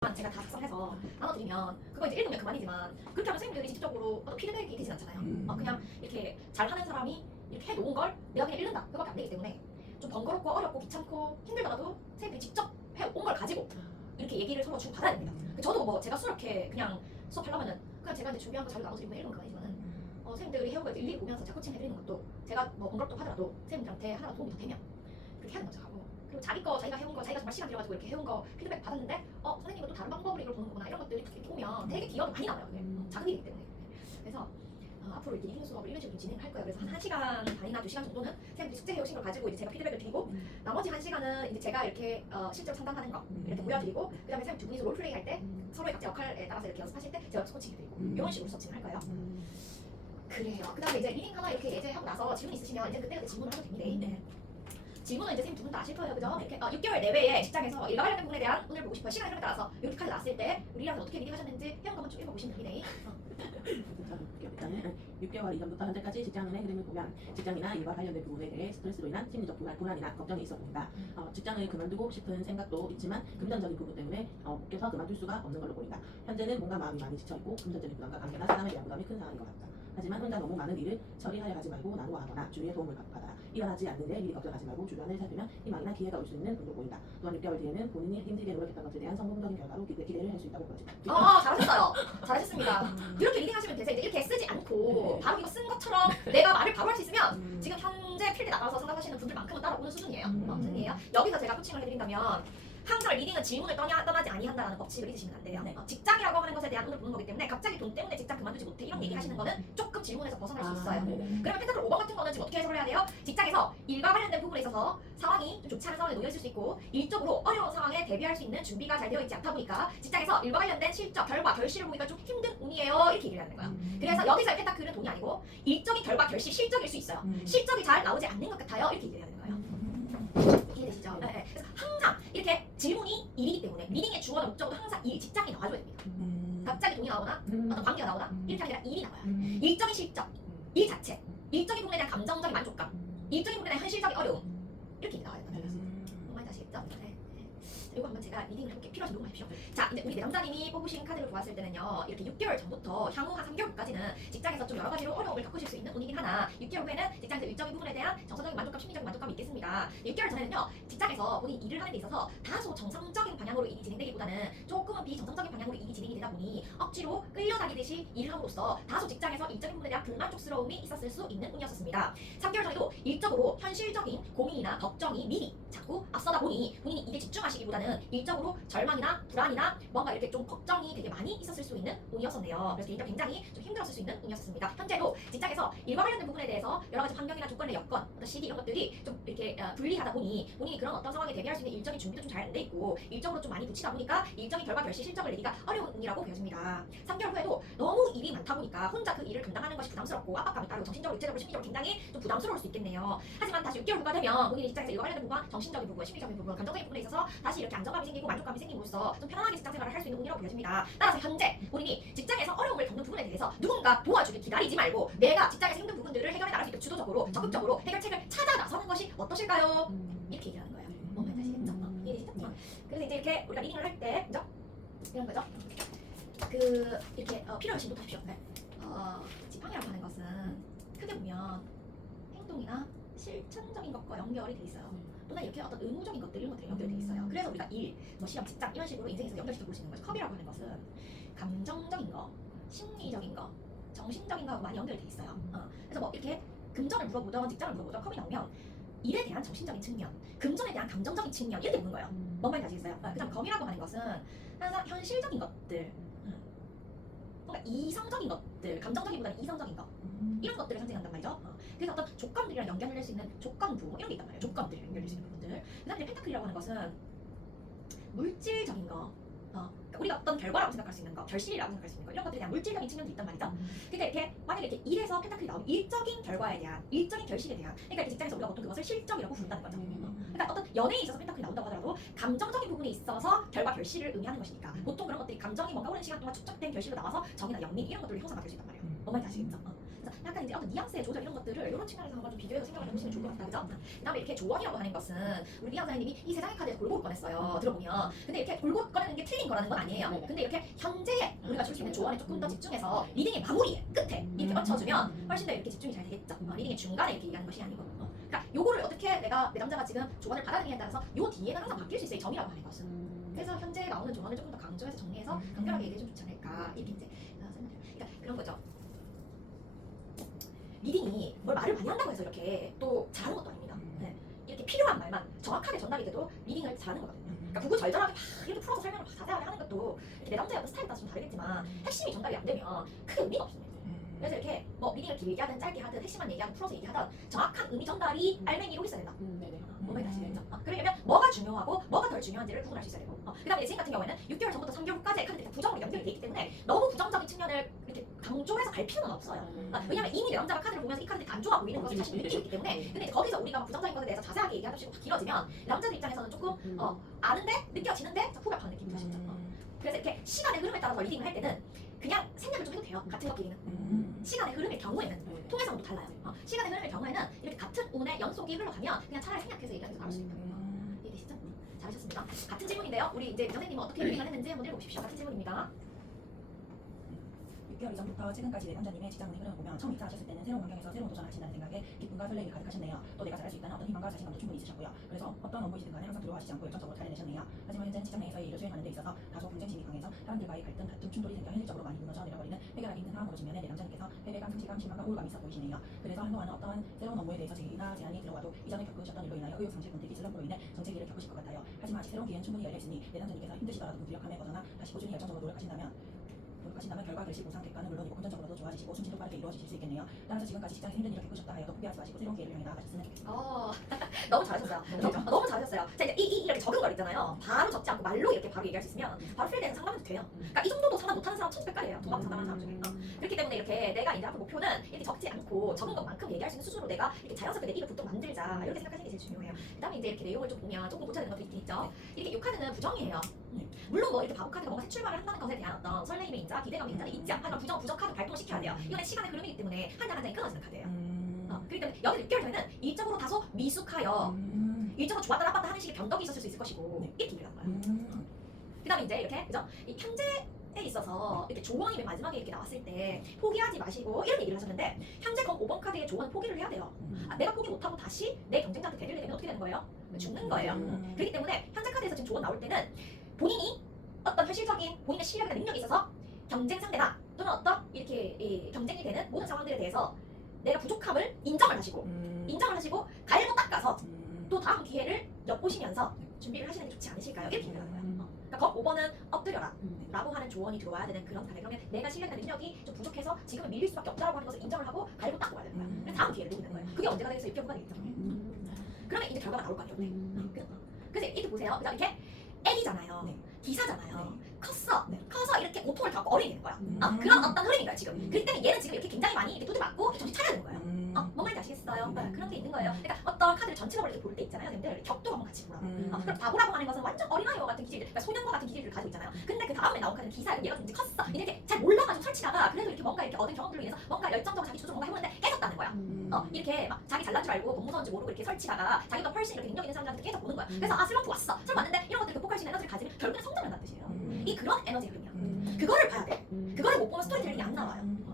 제가 다 작성해서 나눠드리면 그거 이제 읽으면 그만이지만 그렇게 하면 선생님들이 직접적으로 피드백이 되진 않잖아요. 그냥 이렇게 잘하는 사람이 이렇게 해놓은 걸 내가 그냥 읽는다 그거밖에 안 되기 때문에 좀 번거롭고 어렵고 귀찮고 힘들더라도 선생님들이 직접 해온 걸 가지고 이렇게 얘기를 서로 주고 받아야 됩니다. 저도 뭐 제가 수렇게 그냥 수업하려면은 그냥 제가 이제 준비한 거 자료 나눠드리고 읽으면 그만이지만은 선생님들이 해오고 일일이 보면서 제가 코칭 해드리는 것도 제가 뭐 번거롭고 하더라도 선생님들한테 하나가 도움이 더 되면 그렇게 하는 거죠. 그리고 자기 거 자기가 해온 거 자기가 정말 시간 들여가지고 이렇게 해온 거 피드백 받았는데 선생님은 또 다른 방법으로 이걸 보는 거구나 이런 것들이 이렇게 보면 되게 기억이 많이 남아요. 그게 작은 일이기 때문에. 그래서 앞으로 이렇게 리딩 수업을 이런 식으로 진행을 할 거예요. 그래서 한 1시간 반이나 2시간 정도는 선생님들이 숙제 해오신 걸 가지고 이제 제가 피드백을 드리고 나머지 1시간은 이제 제가 이렇게 실제로 상담하는 거 이렇게 보여드리고 그 다음에 선생님 두 분이서 롤플레이 할 때 서로의 각자 역할에 따라서 이렇게 연습하실 때 제가 코칭 해드리고 이런 식으로 수업 진행할 거예요. 그래요. 그 다음에 이제 리딩 하나 이렇게 예제하고 나서 질문 있으시면 이제 그때 질문을 하셔도 됩니다. 네. 질문은 이제 선생님 두 분 다 아실 거예요, 그죠? 이렇게 6개월 내외에 직장에서 일과 관련된 부분에 대한 오늘 보고 싶어요. 시간 흐름에 따라서 이렇게 카드 나왔을 때 우리랑 어떻게 리딩하셨는지 해온 것만 쭉 읽어보시면 됩니다. 일단은 6개월 이전부터 현재까지 직장인의 흐름을 보면 직장이나 일과 관련된 부분에 대해 스트레스로 인한 심리적 불안이나 걱정이 있어 보인다. 직장을 그만두고 싶은 생각도 있지만 금전적인 부분 때문에 묶여서 그만둘 수가 없는 걸로 보인다. 현재는 뭔가 마음이 많이 지쳐있고 금전적인 부담과 관계나 사람에 대한 부담이 큰 상황인 것 같다. 하지만 혼자 너무 많은 일을 처리하려 하지 말고 나누어 하거나 주위의 도움을 받아라. 일어나지 않는 데 미리 걱정하지 말고 주변을 살피면 희망이나 기회가 올 수 있는 분도 보인다. 또한 6개월 뒤에는 본인이 힘들게 노력했던 것에 대한 성공적인 결과로 기대를 할 수 있다고 보여진다. 잘하셨어요. 잘하셨습니다. 이렇게 리딩하시면 되세요. 이제 이렇게 쓰지 않고 바로 이거 쓴 것처럼 내가 말을 바로 할 수 있으면 지금 현재 필드 나가서 상담하시는 분들만큼은 따라오는 수준이에요. 수준이에요. 여기서 제가 코칭을 해드린다면 항상 리딩은 질문을 떠나지 아니한다는 법칙을 잊으시면 안 돼요. 직장이라고 하는 것에 대한 돈을 보는 거기 때문에 갑자기 돈 때문에 직장 그만두지 못해 이런 얘기 하시는 거는 조금 질문에서 벗어날 수 있어요. 그러면 펜타클 5번 같은 거는 지금 어떻게 해석을 해야 돼요? 직장에서 일과 관련된 부분에 있어서 상황이 좀 좋지 않은 상황에 놓여 있을 수 있고 일적으로 어려운 상황에 대비할 수 있는 준비가 잘 되어 있지 않다 보니까 직장에서 일과 관련된 실적, 결과, 결실을 보기가 좀 힘든 운이에요 이렇게 얘기를 하는 거예요. 그래서 여기서의 펜타클은 돈이 아니고 일적인 결과, 결실, 실적일 수 있어요. 실적이 잘 나오지 않는 것 같아요 이렇게 얘기를 하는 거예요. 이해되시죠? 네. 그래서 항상 이렇게 질문이 일이기 때문에 리딩의 주어나 목적어도 항상 일, 직장이 나와줘야 됩니다. 갑자기 돈이 나오거나 어떤 관계가 나오거나 이렇게 아니라 일이 나와요. 일적인 실적, 일 자체, 일적인 부분에 대한 감정적인 만족감, 일적인 부분에 대한 현실적인 어려움 이렇게 나와야 된다는 거죠. 정말 아시겠죠? 네. 이거 한번 제가 리딩을 해볼게. 필요하신 녹음 해주십시오. 자, 이제 우리 내담자님이 뽑으신 카드를 보았을 때는요, 이렇게 6개월 전부터 향후 한 3개월까지는 직장에서 좀 여러 가지로 어려움을 겪으실 수 있는 운이긴 하나 6개월 후에는 직장에서 일적인 부분에 대한 정서적인 만족감, 심리적인 만족감이 있겠습니다. 6개월 전에는요, 직장에서 본인 일을 하는 데 있어서 다소 정상적인 방향으로 일이 진행되기보다는 조금은 비정상적인 방향으로 일이 진행이 되다 보니 억지로 끌려다니듯이 일을 함으로써 다소 직장에서 일적인 부분에 대한 불만족스러움이 있었을 수 있는 운이었습니다. 3개월 전에도 일적으로 현실적인 고민이나 걱정이 미리 자꾸 앞서다 보니 본인이 일에 집중하시기보다는 일적으로 절망이나 불안이나 뭔가 이렇게 좀 걱정이 되게 많이 있었을 수 있는 운이었었네요. 그래서 개인적으로 굉장히 좀 힘들었을 수 있는 운이었습니다. 현재도 직장에서 일과 관련된 부분에 대해서 여러 가지 환경이나 조건의 여건, 어떤 시기 이런 것들이 좀 이렇게 불리하다 보니 본인이 그런 어떤 상황에 대비할 수 있는 일적인 준비도 좀 잘 안 돼 있고 일적으로 좀 많이 붙이다 보니까 일적인 결과, 결실, 실적을 내기가 어려운 운이라고 보여집니다. 3개월 후에도 너무 일이 많다 보니까 혼자 그 일을 감당하는 것이 부담스럽고 압박감이 따르고 정신적으로, 육체적으로, 심리적으로 굉장히 좀 부담스러울 수 있겠네요. 하지만 다시 6개월 후가 되면 본인이 직장에서 일과 관련된 부분과 정신적인 부분, 심리적인 부분, 감정적인 부분에 있어서 다시 이렇게 안정감이 생기고 만족감이 생김으로써 좀 편안하게 직장 생활을 할 수 있는 운이라고 보여집니다. 따라서 현재 본인이 직장에서 어려움을 겪는 부분에 대해서 누군가 도와주길 기다리지 말고 내가 직장에서 힘든 부분들을 해결해 나갈 수 있도록 주도적으로 적극적으로 해결책을 찾아 나서는 것이 어떠실까요? 이렇게 얘기하는 거예요. 뭔가 아시겠죠? 이해되시죠? 그래서 이제 이렇게 우리가 리딩을 할 때, 그죠? 이런 거죠? 이렇게 필요하신 분 하십시오. 네. 지팡이라고 하는 것은 크게 보면 행동이나 실천적인 것과 연결이 돼 있어요. 또는 이렇게 어떤 의무적인 것들 이런 것들이 연결돼 있어요. 그래서 우리가 일, 뭐 시험, 직장 이런 식으로 인생에서 연결시켜 볼 수 있는 거죠. 컵이라고 하는 것은 감정적인 거, 심리적인 거, 정신적인 거하고 많이 연결돼 있어요. 그래서 뭐 이렇게 금전을 물어보던 직장을 물어보던 컵이 나오면 일에 대한 정신적인 측면, 금전에 대한 감정적인 측면 이렇게 보는 거예요. 뭔 말인지 아시겠어요? 그다음 검이라고 하는 것은 항상 현실적인 것들, 뭔가 이성적인 것들, 감정적이보다는 이성적인 것 이런 것들을 상징한단 말이죠. 그래서 어떤 조건들이랑 연결을 낼 수 있는 조건부 이런 게 있단 말이에요. 조건들이랑 연결될 수 있는 부분들. 그다음에 펜타클이라고 하는 것은 물질적인 거, 그러니까 우리가 어떤 결과라고 생각할 수 있는 거, 결실이라고 생각할 수 있는 거 이런 것들에 대한 물질적인 측면도 있단 말이죠. 그러니까 이렇게 만약에 이렇게 일에서 펜타클이 나오면 일적인 결과에 대한, 일적인 결실에 대한, 그러니까 이렇게 직장에서 우리가 보통 그것을 실적이라고 부른다는 거죠. 그러니까 어떤 연애에 있어서 펜타클이 나온다고 하더라도 감정적인 부분에 있어서 결과 결실을 의미하는 것이니까 보통 그런 것들이 감정이 뭔가 오랜 시간 동안 축적된 결실로 나와서 정이나 영민 이런 것들로 형성가 될 수 있단 말이에요. 뭔 말인지 아시겠죠? 그래서 그래서 약간 이제 어떤 뉘앙스의 조절 이런 것들을 이런 측면에서 한번 좀 비교해서 생각을 해보시면 좋을 것 같다, 그죠? 그다음에 이렇게 조언이라고 하는 것은 우리 리양사님이 이 세상의 카드에서 골고루 꺼냈어요. 들어보면 근데 이렇게 골고루 꺼내는 게 틀린 거라는 건 아니에요. 근데 이렇게 현재에 우리가 줄 수 있는 조언에 조금 더 집중해서 리딩의 마무리에 끝에 이렇게 얹혀주면 훨씬 더 이렇게 집중이 잘 되겠죠. 리딩의 중간에 이렇게 얘기하는 것이 아니고. 그러니까 요거를 어떻게 내가 내 남자가 지금 조언을 받아들이냐에 따라서 요 뒤에는 항상 바뀔 수 있어요. 이 점이라고 하는 것은. 그래서 현재 나오는 조언을 조금 더 강조해서 정리해서 간결하게 얘기해주면 좋지 않을까 이렇게 이제 생각해요. 그러니까 그런 거죠. 리딩이 뭘 말을 많이 한다고 해서 이렇게 또 잘하는 것도 아닙니다. 네. 이렇게 필요한 말만 정확하게 전달이 돼도 리딩을 잘하는 거거든요. 그러니까 구구절절하게 막 이렇게 풀어서 설명을 막 자세하게 하는 것도 이렇게 내 남자의 어떤 스타일에 따라서 좀 다르겠지만 핵심이 전달이 안 되면 크게 의미가 없습니다. 그래서 이렇게 뭐 리딩을 길게 하든 짧게 하든 핵심만 얘기하든 풀어서 얘기하든 정확한 의미 전달이 알맹이로 있어야 된다. 뭔가 다시 되죠. 그러려면 뭐가 중요하고 뭐가 덜 중요한지를 구분할 수 있어야 되고. 그다음에 지금 같은 경우에는 6개월 전부터 3개월 후까지 카드들이 다 부정으로 연결이 돼 있기 때문에 너무 부정적인 측면을 이렇게 강조해서 갈 필요는 없어요. 왜냐면 이미 내 남자가 카드를 보면서 이 카드들이 안 좋아 보이는 것을 자신이 느끼고 있기 때문에. 근데 이제 거기서 우리가 부정적인 것에 대해서 자세하게 얘기하다 보시고 길어지면 남자들 입장에서는 조금 아는데 느껴지는데 후벼파는 느낌이 드시죠. 그래서 이렇게 시간의 흐름에 따라서 리딩을 할 때는 그냥 생각을 좀 해도 돼요. 같은 것끼리는. 시간의 흐름의 경우에는 통해서도 달라요. 시간의 흐름의 경우에는 이렇게 같은 운의 연속이 흘러가면 그냥 차라리 생각해서 얘기해서 나올 수 있다. 이해되시죠? 잘하셨습니다. 같은 질문인데요. 우리 이제 선생님은 어떻게 리딩을 했는지 한번 읽어보십시오. 같은 질문입니다. 6개월 이전부터 지금까지 내 남자님의 직장 흐름을 보면 처음 입사하셨을 때는 새로운 환경에서 새로운 도전을 하신다는 생각에 기쁨과 설렘이 가득하셨네요. 또 내가 잘할 수 있다는 어떤 희망과 자신감도 충분히 있으셨고요. 그래서 어떤 업무이시든 간에 항상 두려워하시지 않고 열정적으로 잘 해내셨네요. 하지만 현재는 직장 내에서의 일을 수행하는 데 있어서 다소 경쟁심이 강해서 사람들과의 갈등, 다툼, 충돌이 생겨 현실적으로 많이 무너져 내려버리는 해결하기 힘든 상황으로 직면해 내 남자님께서 패배감, 상실감, 실망과 우울감이 있어 보이시네요. 그래서 한동안은 어떠한 새로운 업무에 대해서 제의나 제안이 들어와도 이전에 겪으셨던 일로 인하여 의욕 상실, 권태기, 슬럼프로 인해 정체기를 겪으실 것 같아요. 하지만 아직 새로운 기회는 충분히 열려있으니 내 남자님께서 힘드시더라도 무기력함에 벗어나 다시 꾸준히 열정적으로 노력하신다면 결과 글씨 보상 대가는 물론이고 금전적으로도 좋아지시고 숨쉬도 빠르게 이루어지실 수 있겠네요. 따라서 지금까지 직장에서 힘든 일을 겪으셨다 하여도 포기하지 마시고 새로운 기회를 향해 나아가셨으면 좋겠습니다. 너무 잘하셨어요. 너무 잘하셨어요. 자 이제 이렇게 적은 걸 있잖아요. 바로 적지 않고 말로 이렇게 바로 얘기할 수 있으면 바로 필드에서 상담해도 돼요. 그러니까 이 정도도 상담 못하는 사람 천지백깔이에요. 도망 상담하는 사람 중에. 그렇기 때문에 이렇게 내가 이제 앞으로 목표는 이렇게 적지 않고 적은 것만큼 얘기할 수 있는 수준으로 내가 이렇게 자연스럽게 내 입을 붙도록 만들자 이렇게 생각하시는 게 제일 중요해요. 그다음에 이제 이렇게 내용을 좀 보면 조금 고쳐야 되는 것도 있긴 있죠. 이렇게 이 카드는 부정이에요. 물론 뭐 이렇게 바보 카드가 뭔가 새 출발을 한다는 것에 대한 어떤 설레임의 인자, 기대감의 인자는 있지. 하지만 부정 카드 발동을 시켜야 돼요. 이거는 시간의 흐름이기 때문에 한 장 한 장이 끊어지는 카드예요. 그렇기 때문에 여기 6개월 전에는 일적으로 다소 미숙하여 일적으로 좋았다 나빴다 하는 식의 변덕이 있었을 수 있을 것이고 이렇게 얘기를 하는 거예요. 그다음에 이제 이렇게 그죠? 이 현재에 있어서 이렇게 조언이 맨 마지막에 이렇게 나왔을 때 포기하지 마시고 이런 얘기를 하셨는데 현재 그 5번 카드의 조언은 포기를 해야 돼요. 내가 포기 못하고 다시 내 경쟁자한테 대들게 되면 어떻게 되는 거예요? 죽는 거예요. 그렇기 때문에 현재 카드에서 지금 조언 나올 때는 본인이 어떤 현실적인 본인의 실력이나 능력이 있어서 경쟁 상대나 또는 어떤 이렇게 경쟁이 되는 모든 상황들에 대해서 내가 부족함을 인정을 하시고 갈고 닦아서 또 다음 기회를 엿보시면서 준비를 하시는 게 좋지 않으실까요? 이렇게 얘기를 하는 거예요. 그러니까 5번은 엎드려라 라고 하는 조언이 들어와야 되는 그런 카드. 그러면 내가 실력이나 능력이 좀 부족해서 지금은 밀릴 수밖에 없다라고 하는 것을 인정을 하고 갈고 닦고 가야 되는 거야. 그래서 다음 기회를 노리는 거예요. 그게 언제가 되겠어? 6개월 후가 되겠죠. 그러면 이제 결과가 나올 거 아니에요. 그래서 이렇게 보세요. 그죠? 이렇게 애기잖아요. 기사잖아요. 커서 이렇게 고통을 겪고 어른이 되는 거야. 그런 어떤 흐름인 거야 지금. 그렇기 때문에 얘는 지금 이렇게 굉장히 많이 이렇게 두드맞고 정신 차려야 되는 거예요. 뭔 말인지 아시겠어요? 그런 게 있는 거예요. 그러니까 어떤 카드를 전체적으로 이렇게 볼 때 있잖아요. 근데 격도 한번 같이 보라고. 그럼 바보라고 하는 것은 완전 어린아이와 같은 기질들, 그러니까 소년과 같은 기질들을 가지고 있잖아요. 근데 그 다음에 나온 카드는 기사야. 얘가 이제 컸어. 이렇게 잘 몰라가지고 설치다가 그래도 이렇게 뭔가 이렇게 얻은 경험들로 인해서 뭔가 열정적으로 자기 주도적으로 뭔가 해보는데 깨졌다는 거야. 이렇게 막 자기 잘난 줄 알고 공무원인지 모르고 이렇게 설치다가 자기가 훨씬 이렇게 능력 있는 사람들한테 깨져 보는 거야. 그래서 슬럼프 왔어. 슬럼프 왔는데 이런 것들 극복할 수 있는 에너지를 가지면 결국엔 성장한다는 뜻이에요. 이 그런 에너지 흐름이야. 그거를 봐야 돼. 그거를 못 보면 스토리텔링이 안 나와요. 그러니까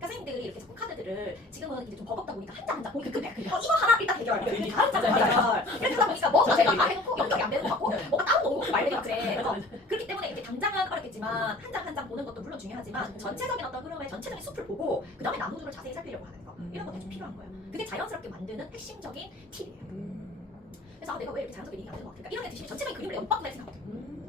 선생님들이 이렇게 자꾸 카드들을 지금은 이제 좀 버겁다 보니까 한 장 한 장 보니까 급해. 이거 하나 일단 해결. 다음 장 해결. 이렇게 하다 보니까 뭐가 제가 다 해놓고 연결이 안 되는 것 같고 뭐가 다운 오고 말리는 것 같아. 그렇기 때문에 이렇게 당장은 어렵겠지만 한 장 한 장 보는 것도 물론 중요하지만 전체적인 어떤 흐름의 전체적인 숲을 보고 그 다음에 나무들을 자세히 살피려고 하는 거 이런 것도 좀 필요한 거예요. 그게 자연스럽게 만드는 핵심적인 팁이에요. 그래서 내가 왜 이렇게 자연스럽게 얘기가 안 되는 것 같을까? 이런 게 드시면 전체적인 그림을 내가 못 바꾼다 생각하거든요.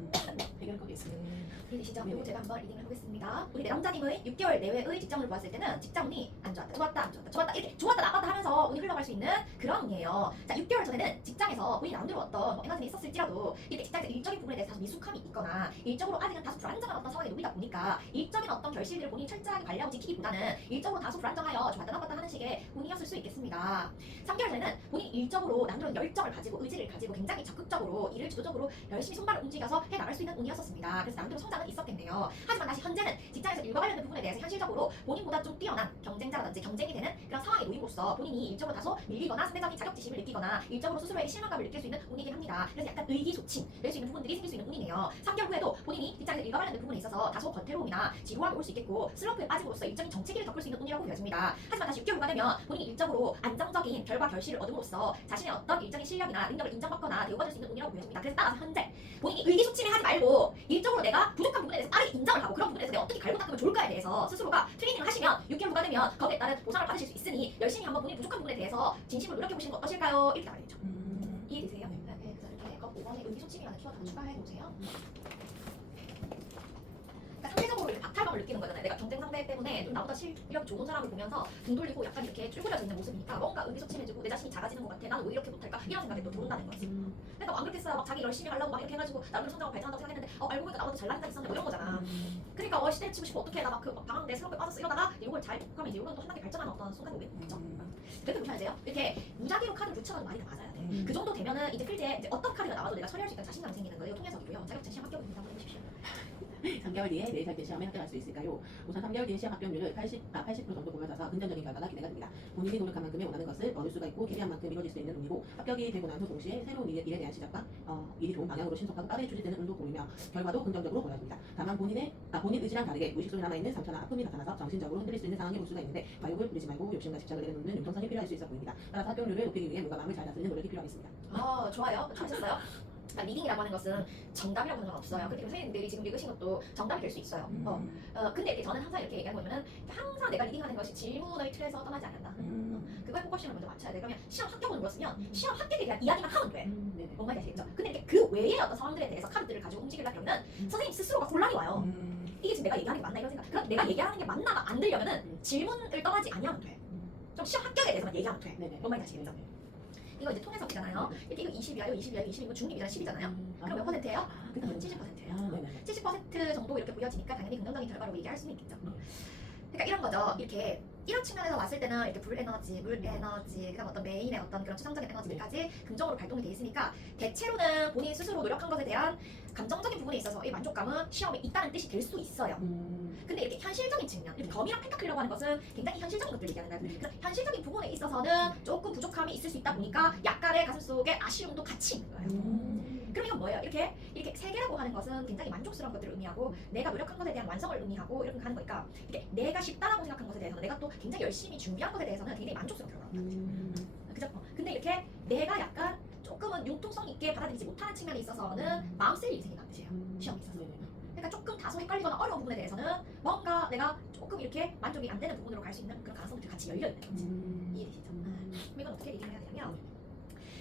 해결하고 있습니다. 이해되시죠? 이거 제가 한번 리딩을 해보겠습니다. 우리 내남자님의 6개월 내외의 직장을 보았을 때는 직장 운이 안 좋았다, 좋았다 이렇게 좋았다 나빴다 하면서 운이 흘러갈 수 있는 그런 운이에요. 자, 6개월 전에는 직장에서 본인이 나름대로 어떤 뭐 에너지가 있었을지라도 이렇게 직장에서 일적인 부분에 대해서 다소 미숙함이 있거나 일적으로 아직은 다소 불안정한 어떤 상황에 놓이다 보니까 일적인 어떤 결실들을 본인이 철저하게 관리하고 지키기보다는 일적으로 다소 불안정하여 좋았다 나빴다 하는 식의 운이었을 수 있겠습니다. 3개월 전에는 본인이 일적으로 나름대로 열정을 가지고 의지를 가지고 굉장히 적극적으로 일을 주도적으로 열심히 손발을 움직여서 해나갈 수 있는 운이었었습니다. 그래서 나름대로 성장을 수가 있었겠네요. 하지만 다시 현재는 직장에서 일과 관련된 부분에 대해서 현실적으로 본인보다 좀 뛰어난 경쟁자라든지 경쟁이 되는 그런 상황에 놓임으로써 본인이 일적으로 다소 밀리거나 상대적인 자격지심을 느끼거나 일적으로 스스로에게 실망감을 느낄 수 있는 운이긴 합니다. 그래서 약간 의기소침 낼 수 있는 부분들이 생길 수 있는 운이네요. 3개월 후에도 본인이 직장에서 일과 관련된 부분에 있어서 다소 권태로움이나 지루함이 올 수 있겠고 슬럼프에 빠짐으로써 일적인 정체기를 겪을 수 있는 운이라고 보여집니다. 하지만 다시 6개월 후가 되면 본인이 일적으로 안정적인 결과 결실을 얻음으로써 자신의 어떤 일적인 실력이나 능력을 인정받거나 대우받을 수 있는 운이라고 보여집니다. 그래서 따라서 현재 본인이 의기소침해 하지 말고 일적으로 내가 부족한 부분에 대해서 빠르게 인정을 하고 그런 부분에 대해서 내가 어떻게 갈고 닦으면 좋을까에 대해서 스스로가 트레이닝을 하시면 6개월 후가 되면 거기에 따른 보상을 받으실 수 있으니 열심히 한번 본인이 부족한 부분에 대해서 진심으로 노력해보시는 건 어떠실까요? 이렇게 말해야죠. 이해되세요? 네, 그래서 이렇게 5번에 의기소침이라는 키워드 추가해보세요. 그러니까 상대적으로 이렇게 박탈감을 느끼는 거잖아요. 내가 경쟁 상대 때문에 좀 나보다 실력 좋은 사람을 보면서 등 돌리고 약간 이렇게 쭈그려져 있는 모습이니까 뭔가 의기소침해지고 내 자신이 작아지는 것 같아. 나는 왜 이렇게 못할까? 이런 생각이 또 들어온다는 거지. 그러니까 안 그렇겠어요. 막 자기 열심히 하려고 막 이렇게 해가지고 나름대로 성장하고 발전한다고 생각했는데 알고 보니까 나보다 잘나는 사람이 있었네 뭐 이런 거잖아. 그러니까 시대를 치고 싶어 어떻게 나 막 그 방황대 슬럼프에 빠졌어 이러다가 이걸 잘 극복하면 이제 이거는 또 한 단계 발전하는 어떤 순간이 오겠죠. 그렇게 보셔야 돼요. 이렇게 무작위로 카드를 붙여가지고 많이 다 맞아야 돼. 그 정도 되면은 이제 필드에 이제 어떤 카드가 나와도 내가 처리할 수 있다는 자신감이 생기는 거예요. 통해서이고요. 자격증 시험 합격을 한번 해보십시오. 3개월 뒤에 매일 살때 시험에 합격할 수 있을까요? 우선 3개월 뒤에 시험 합격률을 80% 정도 보며 봐서 긍정적인 결과가 기대가 됩니다. 본인이 노력한 만큼의 원하는 것을 얻을 수가 있고 기대한 만큼 이루어질 수 있는 운이고 합격이 되고 난 후 동시에 새로운 일에 대한 시작과 일이 좋은 방향으로 신속하고 빠르게 추진되는 운도 보이며 결과도 긍정적으로 보여집니다. 다만 본인 의지랑 다르게 무의식 속에 남아있는 상처나 아픔이 나타나서 정신적으로 흔들릴 수 있는 상황이 올 수가 있는데 과욕을 부리지 말고 욕심과 집착을 내려놓는 융통성이 필요할 수 있어 보입니다. 따라서 합격률을 높이기 위해 몸과 마음을 잘 다스리는 노력이 필요하겠습니다. 좋아요. 잘하셨어요. 리딩이라고 하는 것은 정답이라고 하는 건 없어요. 그렇게 선생님들이 지금 읽으신 것도 정답이 될 수 있어요. 근데 이렇게 저는 항상 이렇게 얘기하는 거는 항상 내가 리딩하는 것이 질문의 틀에서 떠나지 않는다. 그거에 포커싱을 먼저 맞춰야 돼. 그러면 시험 합격을 물었으면 시험 합격에 대한 이야기만 하면 돼. 뭔 말인지 아시겠죠? 근데 이렇게 그 외의 어떤 상황들에 대해서 카드들을 가지고 움직이려고 그러면 선생님 스스로가 곤란이 와요. 이게 지금 내가 얘기하는 게 맞나 이런 생각. 그럼 내가 얘기하는 게 맞나가 안 들려면은 질문을 떠나지 아니하면 돼. 좀 시험 합격에 대해서만 얘기하면 돼. 뭔 말인지 아시겠죠? 이거 이제 통해석이잖아요. 이렇게 이거 20이야, 20이야, 20이고 중립이잖아, 10이잖아요. 그럼 몇 %예요? 70%예요. 70% 정도 이렇게 보여지니까 당연히 긍정적인 결과로 얘기할 수는 있겠죠. 그러니까 이런 거죠. 이렇게 이런 측면에서 봤을 때는 이렇게 불 에너지, 물 에너지, 그다음 어떤 메인의 어떤 그런 추상적인 에너지들까지 긍정으로 발동이 돼 있으니까 대체로는 본인 스스로 노력한 것에 대한 감정적인 부분에 있어서 이 만족감은 시험에 있다는 뜻이 될 수 있어요. 근데 이렇게 현실적인 측면, 이렇게 덤이랑 펜타클이라고 하는 것은 굉장히 현실적인 것들을 얘기하는 거예요. 그래서 현실적인 부분에 있어서는 조금 부족함이 있을 수 있다 보니까 약간의 가슴속에 아쉬움도 같이 있는 거예요. 그럼 이건 뭐예요? 이렇게 세계라고 하는 것은 굉장히 만족스러운 것들을 의미하고 내가 노력한 것에 대한 완성을 의미하고 이렇게 가는 거니까 이렇게 내가 쉽다라고 생각한 것에 대해서는 내가 또 굉장히 열심히 준비한 것에 대해서는 굉장히 만족스러운 결과가 나오는 거죠. 그죠? 근데 이렇게 내가 약간 조금은 융통성 있게 받아들이지 못하는 측면에 있어서는 마음 쓸 일이 생긴다는 뜻이에요. 시험에 있어서. 그러니까 조금 다소 헷갈리거나 어려운 부분에 대해서는 뭔가 내가 조금 이렇게 만족이 안 되는 부분으로 갈 수 있는 그런 가능성들이 같이 열려 있는 거지. 이해되시죠? 그럼 이건 어떻게 리딩을 해야 되냐면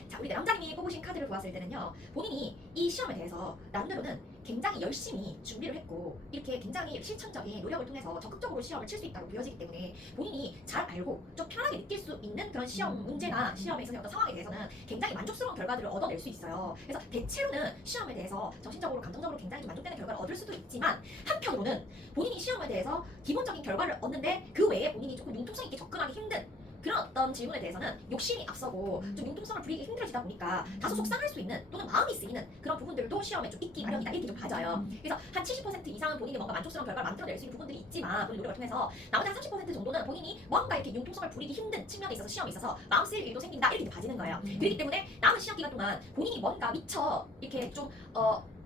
자, 우리 남자님이 뽑으신 카드를 보았을 때는요, 본인이 이 시험에 대해서 나름대로는 굉장히 열심히 준비를 했고 이렇게 굉장히 실천적인 노력을 통해서 적극적으로 시험을 칠 수 있다고 보여지기 때문에 본인이 잘 알고 좀 편하게 느낄 수 있는 그런 시험 문제나 시험에 있어서 어떤 상황에 대해서는 굉장히 만족스러운 결과들을 얻어낼 수 있어요. 그래서 대체로는 시험에 대해서 정신적으로 감정적으로 굉장히 좀 만족되는 결과를 얻을 수도 있지만 한편으로는 본인이 시험에 대해서 기본적인 결과를 얻는데 그 외에 본인이 조금 융통성 있게 접근하기 힘든 그런 어떤 질문에 대해서는 욕심이 앞서고 좀 융통성을 부리기 힘들어지다 보니까 다소 속상할 수 있는 또는 마음이 쓰이는 그런 부분들도 시험에 좀 있기 마련이다 이렇게 좀 봐져요. 그래서 한 70% 이상은 본인이 뭔가 만족스러운 결과를 만들어낼 수 있는 부분들이 있지만 본인 노력을 통해서 나머지 한 30% 정도는 본인이 뭔가 이렇게 융통성을 부리기 힘든 측면에 있어서 시험에 있어서 마음 쓰일 일도 생긴다 이렇게 봐지는 거예요. 그렇기 때문에 남은 시험 기간 동안 본인이 뭔가 미처 이렇게 좀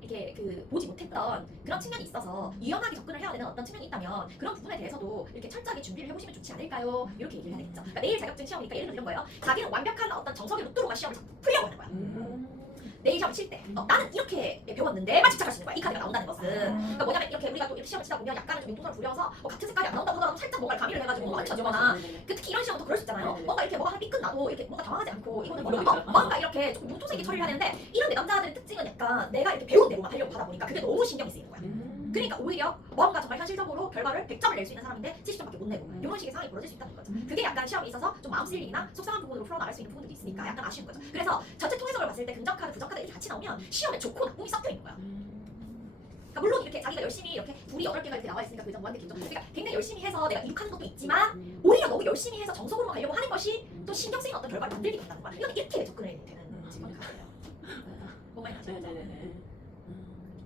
이렇게 보지 못했던 그런 측면이 있어서 유연하게 접근을 해야 되는 어떤 측면이 있다면 그런 부분에 대해서도 이렇게 철저하게 준비를 해보시면 좋지 않을까요? 이렇게 얘기를 해야 되겠죠. 그러니까 내일 자격증 시험이니까 예를 들어 이런 거예요. 자기는 완벽한 어떤 정석의 루트로가 시험을 풀려고 하는 거야. 내일 시험을 칠 때 나는 이렇게 배웠는데만 집착할 수 있는 거야. 이 카드가 나온다는 것은. 그러니까 뭐냐면 이렇게 우리가 또 이렇게 시험을 치다 보면 약간은 좀 융통성을 부려서 같은 색깔이 안 나온다고 하더라도 살짝 뭔가를 가미를 해가지고 맞춰주거나 특히 이런 시험도 그럴 수 있잖아요. 뭔가 이렇게 뭐가 하나 삐끗 나도 이렇게 뭔가 당황하지 않고 이거는 뭔가 이렇게 조금 융통성 있게 처리를 하는데 이런 내 남자들의 특징은 약간 내가 이렇게 배운 대로만 하려고 하다 보니까 그게 너무 신경이 쓰이는 거야. 그러니까 오히려 뭔가 정말 현실적으로 결과를 100점을 낼 수 있는 사람인데 70점밖에 못 내고 이런 식의 상황이 벌어질 수 있다는 거죠. 그게 약간 시험에 있어서 좀 마음 쓰일 일이나 속상한 부분으로 풀어나갈 수 있는 부분들이 있으니까 약간 아쉬운 거죠. 그래서 전체 통해석을 봤을 때 긍정 카드, 부정 카드 이렇게 같이 나오면 시험에 좋고 나쁨이 섞여 있는 거야. 그러니까 물론 이렇게 자기가 열심히 이렇게 불이 8개가 이렇게 나와 있으니까 그 점 무한대겠죠. 그러니까 굉장히 열심히 해서 내가 이룩하는 것도 있지만 오히려 너무 열심히 해서 정석으로 가려고 하는 것이 또 신경 쓰이는 어떤 결과를 만들게 된다는 거야. 이건 이렇게 접근을 되는 지금 카드예요. 뭔 말인지 아시죠?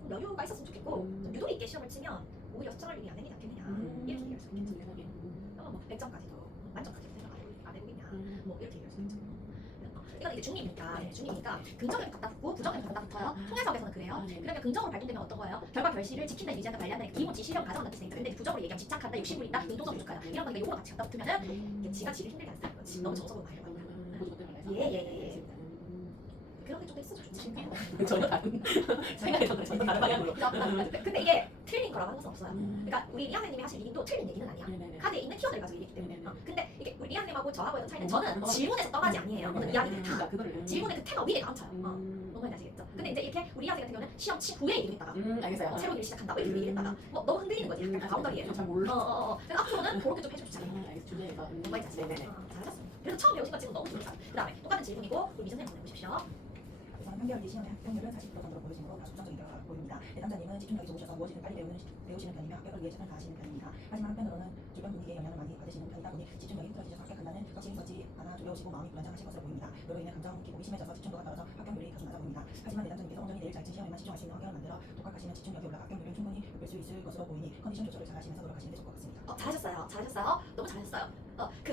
여유가 있었으면 좋겠고 좀 유도리 있게 시험을 치면 오히려 수정할 일이 안 되지 않겠느냐 이렇게 얘기할 수 있겠죠. 뭐 100점까지도 만점까지도 생각 안 해보겠냐 뭐 이렇게 얘기할 수 있죠. 이건 이제 중립이니까 긍정을 갖다 붙고 부정을 갖다 붙어요. 통해석에서는 그래요. 그러면 긍정으로 발동되면 어떤 거예요? 결과 별시를 지킨다, 유지한다, 관리한다, 기본 지시령 가져간다 뜻이니까. 근데 부정으로 얘기하면 집착한다, 욕심부린다, 능동성 부족하다 이런 거니까 요거랑 같이 갖다 붙으면은 이게 지가 지를 힘들게 한다는 거지. 너무 정석으로 말해요. 예. 그런 게 좀 있어서 좋지. 전혀 다른 생각이 전혀 다른 방향으로. 근데 이게 틀린 거라고 하는 것은 없어요. 그러니까 우리 리 선생님이 하신 리딩도 틀린 얘기는 아니야. 카드에 있는 키워드를 가지고 얘기했기 때문에. 근데 이게 우리 리 선생님하고 저하고의 차이는 저는 질문에서 떠나지 아니에요. 저는 이야기를 다 질문의 그 테마 위에 감춰요. 뭔 말인지 아시겠죠? 근데 이제 이렇게 우리 선생님 같은 경우는 시험 후에 얘기했다가 알겠어요. 새로운 일을 시작한다 이렇게 얘기했다가 뭐 너무 흔들리는 거지. 약간 바운더리에. 잘 몰라. 그래서 앞으로는 그렇게 좀 해주시잖아요. 알겠어. 주제에서. 뭔 말인지 아시겠죠? 잘하셨습니다. 그래서 처음 배우신 거 지금 너무 좋다. 그 다음에 똑같은 질문이고 우리 미선생님 한번 해보십시오. 우선 한겨울기 시험의 합격률은 40% 정도로 보여지므로 다소 부정적인 결과가 보입니다. 내담자님은 집중력이 좋으셔서 무엇이든 빨리 배우시는 편이며 합격을 위해 최선을 다하시는 편입니다. 하지만 한편으로는 주변 분위기에 영향을 많이 받으시는 편이다 보니 집중력이 흐트러지셔서 합격한다는 확신이 섰지 않아 두려우시고 마음이 불안정하실 것으로 보입니다. 이로 인해 감정 기복이 심해져서 집중도가 떨어져 합격률이 다소 낮아 보입니다. 하지만 내담자님께서 온전히 내일 잘친 시험에만 집중할 수 있는 환경을 만들어 독학하시면 집중력이 올라 합격률을 충분히 높일 수 있을 것으로 보이니 컨디션 조절을 잘 하시면서 노력하시는 게 좋을 것 같습니다. 잘하셨어요. 너무 잘하셨어요.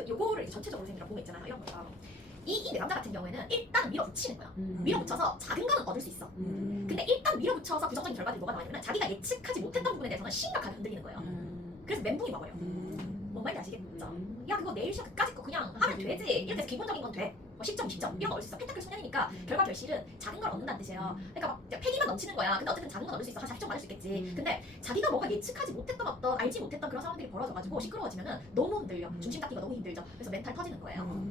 요거를 이제 전체적으로 선생님이랑 보면 있잖아요. 이런 거요. 이 내담자 같은 경우에는 일단 밀어붙이는 거야. 밀어붙여서 작은 거는 얻을 수 있어. 근데 일단 밀어붙여서 부정적인 결과들이 뭐가 나오냐면 자기가 예측하지 못했던 부분에 대해서는 심각하게 흔들리는 거예요. 그래서 멘붕이 와버려. 뭔 말인지 아시겠죠? 야 그거 내일 시험 그까짓 거 그냥 하면 되지. 이렇게 해서 기본적인 건 돼. 뭐 10점, 20점 이런 거 얻을 수 있어. 펜타클 소년이니까 결과 별실은 작은 걸 얻는다는 뜻이에요. 그러니까 막 패기만 넘치는 거야. 근데 어쨌든 작은 건 얻을 수 있어. 한 40점 받을 수 있겠지. 근데 자기가 뭔가 예측하지 못했던 어떤 알지 못했던 그런 상황들이 벌어져가지고 시끄러워지면은 너무 흔들려. 중심 잡기가 너무 힘들죠. 그래서 멘탈 터지는 거예요.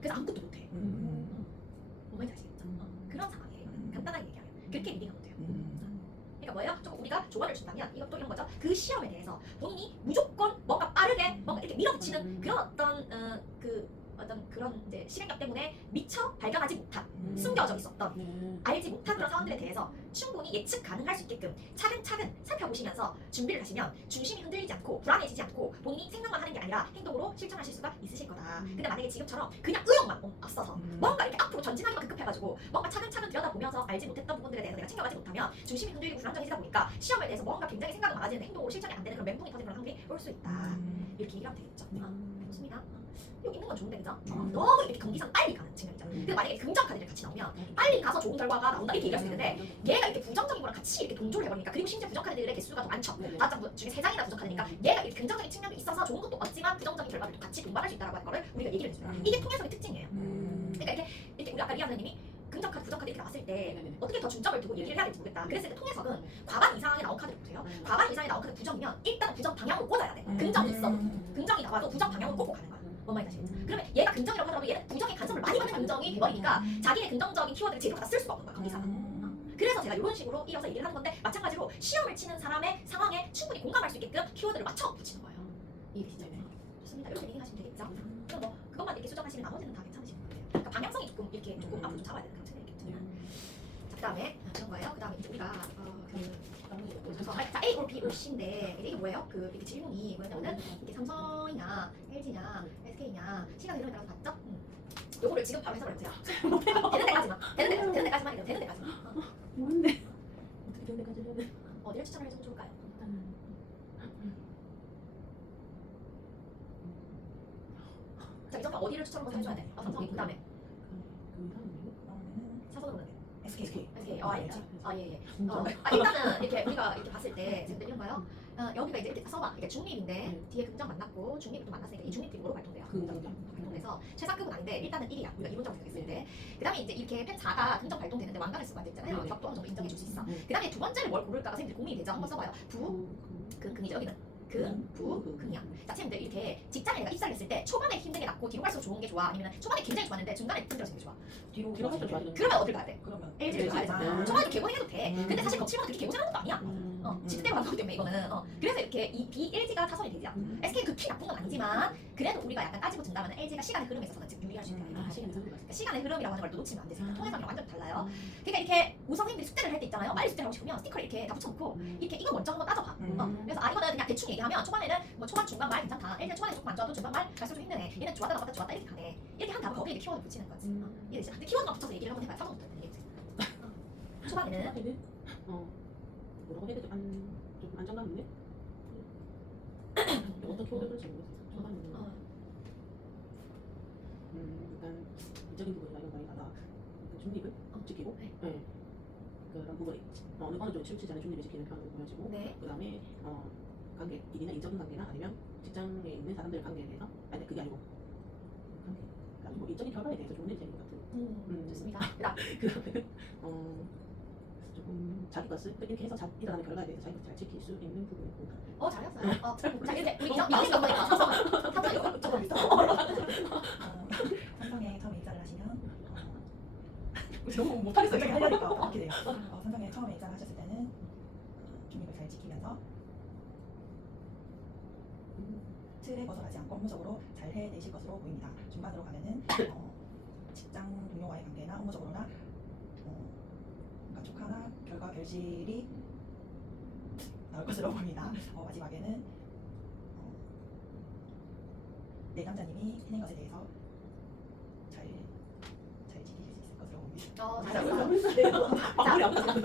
그래서 아무것도 못해. 뭔 말인지 아시겠죠? 그런 상황이에요. 간단하게 얘기하면 그렇게 리딩하면 돼요. 그러니까 뭐예요? 좀 우리가 조언을 준다면 이것도 이런 거죠. 그 시험에 대해서 본인이 무조건 뭔가 빠르게 뭔가 이렇게 밀어붙이는 그런 어떤 그런 이제 실행력 때문에 미처 발견하지 못한 숨겨져 있었던 알지 못한 그런 상황들에 대해서 충분히 예측 가능할 수 있게끔 차근차근 살펴보시면서 준비를 하시면 중심이 흔들리지 않고 불안해지지 않고 본인이 생각만 하는 게 아니라 행동으로 실천하실 수가 있으실 거다. 근데 만약에 지금처럼 그냥 의욕만 앞서서 뭔가 이렇게 앞으로 전진하기만 급급해가지고 뭔가 차근차근 들여다보면서 알지 못했던 부분들에 대해서 내가 챙겨가지 못하면 중심이 흔들리고 불안정해지다 보니까 시험에 대해서 뭔가 굉장히 생각이 많아지는데 행동으로 실천이 안 되는 그런 멘붕이 터지는 그런 상황이 올 수 있다. 이렇게 얘기하면 되겠죠. 좋습니다. 여기 있는 건 좋은데 그죠? 너무 이렇게 경기상 빨리 가는 측면 있잖아. 근데 만약에 긍정 카드를 같이 나오면 빨리 가서 좋은 결과가 나온다 이렇게 얘기할 수 있는데 얘가 이렇게 부정적인 거랑 같이 이렇게 동조를 해버리니까 그리고 심지어 부정 카드들의 개수가 더 많죠. 5장 중에 3장이나 부정 카드니까 얘가 이렇게 긍정적인 측면도 있어서 좋은 것도 얻지만 부정적인 결과들도 같이 동반할 수 있다는 거를 우리가 얘기를 해줘요. 이게 통해석의 특징이에요. 그러니까 이렇게 우리 아까 리아 선생님이 긍정 카드, 부정 카드 이렇게 나왔을 때 어떻게 더 중점을 두고 얘기를 해야 될지 모르겠다. 그랬을 때 통해석은 과반 이상에 나온 카드를 보세요. 과반 이상에 나온 카드 부정이면 일단 부정 방향으로 꽂아야 돼. 긍정이 있어도 긍정이 나와도 부정 방향으로 꽂고 가는 거야. 뭔 말인지 아시겠죠? 그러면 얘가 긍정이라고 하더라도 얘는 부정의 간섭을 많이 받는 긍정이 돼버리니까 자기의 긍정적인 키워드를 제대로 갖다 쓸 수가 없는 거야. 거기서. 그래서 제가 이런 식으로 이어서 얘기를 하는 건데 마찬가지로 시험을 치는 사람의 상황에 충분히 공감할 수 있게끔 키워드를 맞춰 붙이는 거예요. 이해되시죠? 좋습니다. 이렇게 리딩하시면 되겠죠? 그럼 뭐 그것만 이렇게 수정하시면 나머지는 다 괜찮으신 거예요. 그러니까 방향성이 조금 앞으로 좀 잡아야 되는 그런 측면이 있겠죠. 자, 그다음에 그런 거예요. 그다음에 이제 우리가 자 A or B or C인데 이게 뭐예요? 이렇게 질문이 뭐냐면은 이게 삼성이냐 LG냐 SK냐 시간 흐름에 따라서 봤죠? 요거를 지금 바로 해석을 해보세요. 되는 데까지만 되는 데까지만 되는 데까지만 뭔데? 어떻게 되는 데까지 해야 돼? 어디를 추천을 해주면 좋을까요? 자 이 정도 어디를 추천을 먼저 해줘야 돼? 삼성 그다음에 사선으로 보면 돼. SK. 예. 일단은 이렇게 우리가 이렇게 봤을 때 지금 이런 거요. 여기가 이제 이렇게 써봐. 이게 중립인데 뒤에 긍정 만났고 중립이 또 만났으니까 이 중립들이 뭐로 발동돼요? 발동돼서 최상급은 아닌데 일단은 1이야. 우리가 이론적으로 생각했을 때. 그다음에 이제 이렇게 펜 4가 긍정 발동되는데 왕관을 쓰고 앉아있잖아요. 격도 어느 정도 인정해 줄 수 있어. 그다음에 두 번째를 뭘 고를까가 선생님들 고민이 되죠. 한번 써봐요. 긍이죠. 여기는 긍이야. 자, 선생님들 이렇게 직장에 내가 입사를 했을 때 초반에 힘든 게 낫고 뒤로 갈수록 좋은 게 좋아? 아니면 초반에 굉장히 좋았는데 중간에 힘들어지는 게 좋아? 뒤로 갈수록 좋아지는 그러면 어딜 가야 돼? 그러면 LG를 가야 되잖아. 초반에 개고생해도 돼. 근데 사실 겉치마는 그렇게 개고생하는 것도 아니야. 직대로 간 거기 때문에 이거는 그래서 이렇게 이 BLG가 타선이 되죠. SK는 극히 나쁜 건 아니지만 그래도 우리가 약간 따지고 든다면 LG가 시간의 흐름에 있어서는 즉 유리할 수 있다. 그러니까 시간의 흐름이라고 하는 걸 또 놓치면 안 되지. 통해석이랑 완전 달라요. 그러니까 이렇게 우선 선생님들이 숙제를 할 때 있잖아요. 빨리 숙제를 하고 싶으면 스티커를 이렇게 다 붙여놓고 이렇게 이거 먼저 한번 따져봐. 그래서 이거는 그냥 대충 얘기하면 초반에는 뭐 초반 중반 말 괜찮다. LG는 초반에 조금 안 좋아도 중반 말 갈수록 좀 힘드네. 얘는 좋았다 나빴다 좋았다 이렇게 가네. 이렇게 한 다음에 거기에 이제 키워드 붙이는 거지. 이해되죠? 근데 키워드만 붙여서 얘기를 한번 해봐요. 처음부터 이해되지? 초반에는 뭐라고 해야 되지? 좀 안정감 있네? 어떻게 오래 걸릴지 모르겠어요. 초반에는 일단 이적인 부분이나 이런 거에다가 중립을 지키고 네. 그런 부분이 어느 정도 치우치지 않은 중립을 지키는 편으로 보여지고 네. 그 다음에 관계, 일이나 인적인 관계나 아니면 직장에 있는 사람들의 관계에 대해서 아니 그게 아니고 관계 아니고 뭐 일적인 결과에 대해서 좋은 일이 되는 것 같은 좋습니다. 그다음 그다음에 조금 자기 것을 이렇게 해서 일어나는 결과에 대해서 자기 것을 잘 지킬 수 있는 부분이고 잘했어요. 자 이제 우리 이정이 보니까 삼성 이거 조금 비슷한 삼성에 처음 입사를 하시면 너무 못하겠어요. 이렇게 하려니까 어떻게 돼요? 삼성에 처음에 입사를 하셨을 때는 중립을 잘 지키면서 틀에 벗어나지 않고 업무적으로 잘 해내실 것으로 보입니다. 중반으로 가면은 직장 동료와의 관계나 업무적으로나 만족하나 결과 결실이 나올 것으로 보입니다. 마지막에는 내담자님이 해낸 것에 대해서 잘 지키실 수 있을 것으로 봅니다. 잘했어요.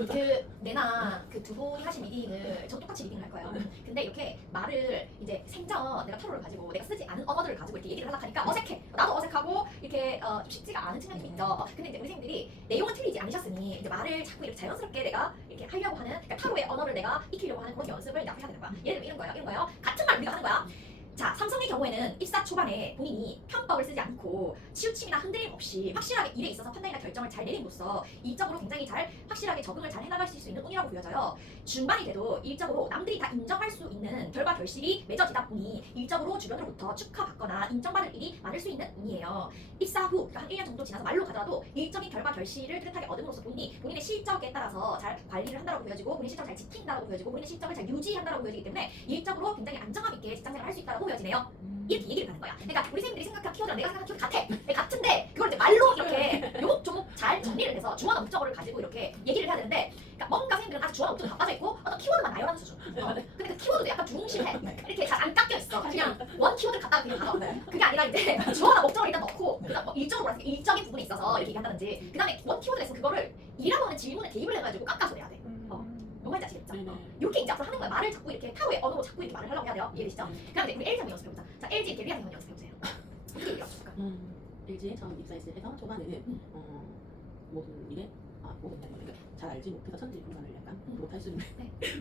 그 내나 그 두 분이 하신 리딩을 저 똑같이 리딩을 할 거예요. 근데 이렇게 말을 이제 생전 내가 타로를 가지고 내가 쓰지 않은 언어들을 가지고 이렇게 얘기를 하다 하니까 어색해. 나도 어색하고 이렇게 좀 쉽지가 않은 측면이 좀 있죠. 근데 이제 우리 선생님들이 내용은 틀리지 않으셨으니 이제 말을 자꾸 이렇게 자연스럽게 내가 이렇게 하려고 하는 그러니까 타로의 언어를 내가 익히려고 하는 그런 연습을 이제 앞에 해야 되는 거야. 예를 들면 이런 거예요. 같은 말 우리가 하는 거야. 자, 삼성의 경우에는 입사 초반에 본인이 편법을 쓰지 않고 치우침이나 흔들림 없이 확실하게 일에 있어서 판단이나 결정을 잘 내림으로써 일적으로 굉장히 잘 확실하게 적응을 잘 해나가실 수 있는 운이라고 보여져요. 중반이 돼도 일적으로 남들이 다 인정할 수 있는 결과 결실이 맺어지다 보니 일적으로 주변으로부터 축하받거나 인정받을 일이 많을 수 있는 운이에요. 입사 후, 그러니까 한 1년 정도 지나서 말로 가더라도 일적인 결과 결실을 뚜렷하게 얻음으로써 본인의 실적에 따라서 잘 관리를 한다고 보여지고 본인의 실적을 잘 지킨다고 보여지고 본인의 실적을 잘 유지한다고 보여지기 때문에 일적으로 굉장히 안정감 있게 직장생활을 할 수 있다고 보여지네요. 이렇게 얘기를 하는 거야. 그러니까 우리 선생님들이 생각한 키워드랑 내가 생각한 키워드 같아. 같은데 그걸 이제 말로 이렇게 요목조목 잘 정리를 해서 주어나 목적어를 가지고 이렇게 얘기를 해야 되는데 그러니까 뭔가 선생님들은 아직 주어나 목적어가 바빠져 있고 어떤 키워드만 나열하는 수준. 근데 그 키워드도 약간 둥실해. 이렇게 잘 안 깎여 있어. 그냥 원 키워드 갖다가 그냥 가서 그게 아니라 이제 주어나 목적어를 일단 넣고 그다음 뭐 일적으로 말해서 일적인 부분이 있어서 이렇게 얘기한다든지 그다음에 원 키워드가 있으면 그거를 이라고 하는 질문에 대입을 해가지고 깎아서 내야 돼. 뭔 말인지 아시겠죠? 이렇게 이제 앞으로 하는 거야. 말을 자꾸 이렇게 타로의 언어로 자꾸 이렇게 말을 하려고 해야 돼요. 이해되시죠? 그다음에 우리 LG 한번 연습해보자. 자, LG 이렇게 리아님 한번 연습해보세요. 어떻게 얘기하실까? LG에 처음 입사했을 때서 초반에는 모든 일에 모든 일에 그러니까 잘 알지 못해서 천지불안을 약간 못할 수 있는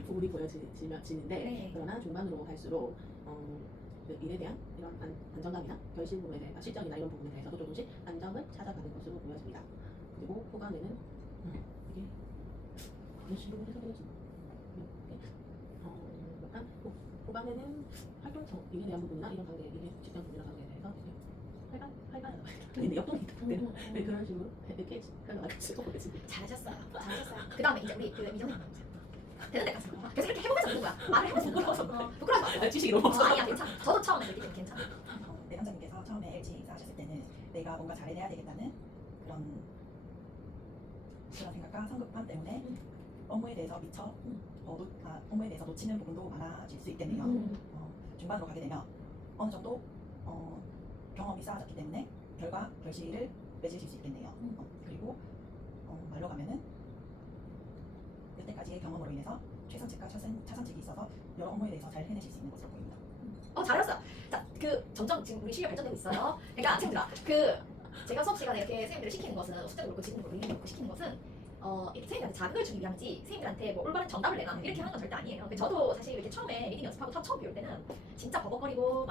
부분이 보여지는데 네. 그러나 중반으로 갈수록 그 일에 대한 이런 안정감이나 결실 부분에 대해서 실적이나 이런 부분에 대해서도 조금씩 안정을 찾아가는 것으로 보여집니다. 그리고 후반에는 이게 어느 식으로 해석해야지 약간 후반에는 활동성에 대한 부분이나 이런 관계, 이게 직장 동료 관계에 대해서 활발하다. 근데 역동이 있다. 네, 그런 식으로 이렇게 흘러갈 수도 보여집니다. 잘하셨어요. 그 다음에 이제 우리 그 이정희 한번 해보세요. 되는 데까지. 계속 이렇게 해보면서 보는 거야. 말을 해보면서 보는 거야. 부끄러워서 안 지식이 너무 없어. 아니야, 괜찮아. 저도 처음에 그렇게 좀 괜찮아. 내담자님께서 처음에 LG 입사하셨을 때는 내가 뭔가 잘해내야 되겠다는 그런 생각과 성급함 때문에 업무에 대해서 업무에 대해서 놓치는 부분도 많아질 수 있겠네요. 중반으로 가게 되면 어느 정도 경험이 쌓아졌기 때문에 결과 결실을 맺으실 수 있겠네요. 그리고 말로 가면은 여태까지의 경험으로 인해서 최선책과 차선책이 있어서 여러 업무에 대해서 잘 해내실 수 있는 것으로 보입니다. 잘했어. 자, 점점 지금 우리 실력 발전되고 있어요. 그러니까 친구들아, 제가 수업 시간에 이렇게 선생님들을 시키는 것은 숫자도 그렇고 지금도 그렇고 그렇고 시키는 것은 이렇게 선생님한테 자극을 주기 위함이지 선생님들한테 뭐 올바른 정답을 내나 이렇게 하는 건 절대 아니에요. 근데 저도 사실 이렇게 처음에 리딩 연습하고 처음 배울 때는 진짜 버벅거리고